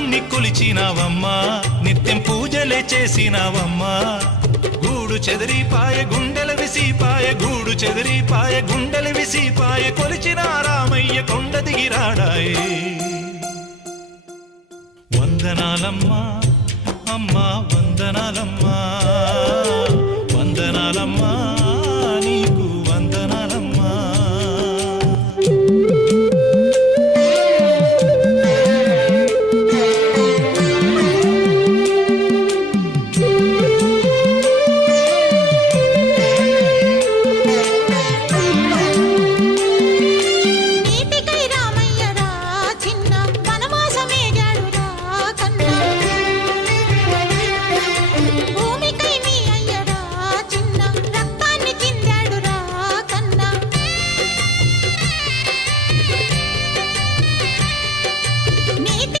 రాముణ్ణి కొలిచినావమ్మా నిత్యం పూజలే చేసినావమ్మా గూడు చెదిరిపాయ గుండెల విసిపాయ గూడు చెదిరిపాయ గుండెల విసిపాయ కొలిచిన రామయ్య కొండ దిగిరాడాయే వందనాలమ్మా అమ్మా వందనాలమ్మా వందనాలమ్మా